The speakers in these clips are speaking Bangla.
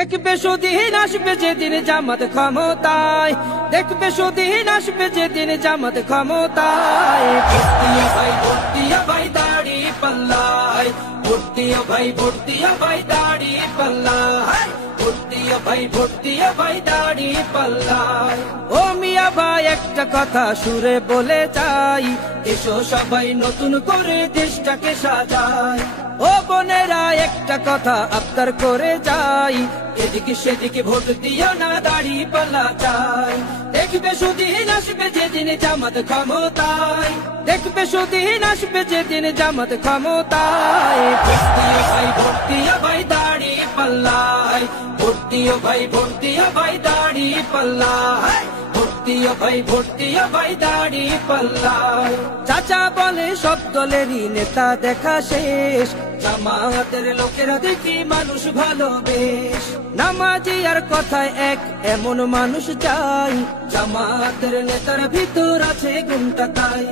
দেখবে সুদিন আসবে যেদিন জামাত ক্ষমতায়, দেখবে সুদিন আসবে যেদিন জামাত ক্ষমতায়। ভর্তিয়া ভাই ভর্তিয়া ভাই দাড়ি পাল্লায়, ভর্তিয়া ভাই ভর্তিয়া ভাই দাড়ি পাল্লায়, ভর্তিয়া ভাই ভর্তিয়া ভাই দাড়ি পাল্লায়। ও মিয়া ভাই একটা কথা সুরে বলে যাই, এসো সবাই নতুন করে দেশটাকে সাজায়। ও বোনেরা একটা কথা আবদার করে যাই, এদিকে সেদিকে ভোট দিও না, দাড়ি পাল্লা চাই। দেখবে সুদিন আসবে যেদিন জামাত ক্ষমতায়, দেখবে সুদিন আসবে যেদিন জামাত ক্ষমতায়। ভর্তিয়া ভাই ভর্তিয়া ভাই দাড়ি পাল্লায়, ভর্তিয়া ভাই ভর্তিয়া ভাই দাড়ি পাল্লায়, ভর্তিয়া ভাই ভর্তিয়া ভাই দাড়ি পাল্লায়। চাচা বলে সব দলেরই নেতা দেখা শেষ, জামাতের লোকেরা দেখি মানুষ ভালো বেশ। নামাজি আর কথায় এক এমন মানুষ চাই, জামাতের নেতার ভিতর আছে গুণটা তাই।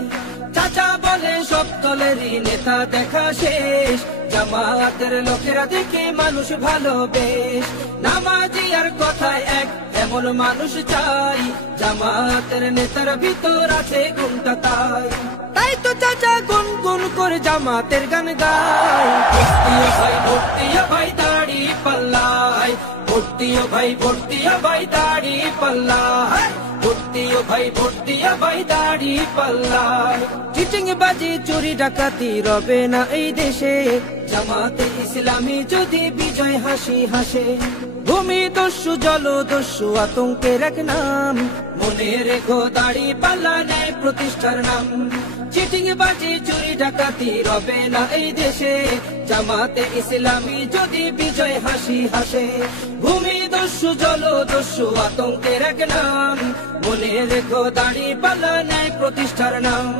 চাচা বলে সব দলেরই নেতা দেখা শেষ, জামাতের লোকেরা দেখি মানুষ ভালো বেশ। নামাজি আর কথায় এক এমন মানুষ চাই, জামাতের নেতার ভিতর আছে গুণটা তাই। তাই তো চাচা গুনগুন করে জামাতের গান গায়। ভর্তিয়া ভাই ভর্তিয়া ভাই দাড়ি পাল্লায়, ভর্তিয়া ভাই ভর্তিয়া ভাই দাড়ি পাল্লায়, ভর্তিয়া ভাই ভর্তিয়া ভাই দাড়ি পাল্লায়। চিটিং বাজি চুরি ডাকাতি রবে না এই দেশে, জামাতে ইসলামী যদি বিজয় হাসি হাসে। ভূমি দস্যু জলদস্যু আতঙ্কের এক নাম, মনে রেখো দাড়ি পাল্লা ন্যায় প্রতিষ্ঠার নাম। চিটিং বাজি চুরি ডাকাতি রবে না এই দেশে, জামাতে ইসলামী যদি বিজয় হাসি হাসে। ভূমি দস্যু জলদস্যু আতঙ্কের এক নাম, মনে রেখো দাড়ি পাল্লা ন্যায় প্রতিষ্ঠার নাম।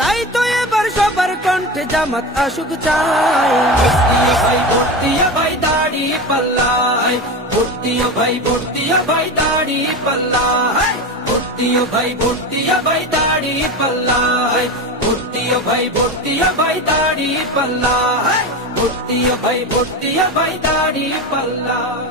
তাই তো এবার সবার কণ্ঠে জামাত আসুক চাই। ভর্তিয়া ভাই ভর্তিয়া ভাই দাড়ি পাল্লায়, ভর্তিয়া ভাই ভর্তিয়া ভাই দাড়ি পাল্লায়, ভর্তিয়া ভাই ভর্তিয়া ভাই দাড়ি পাল্লায়, ভর্তিয়া ভাই ভর্তিয়া ভাই দাড়ি পাল্লায়, ভর্তিয়া ভাই ভর্তিয়া ভাই দাড়ি পাল্লায়।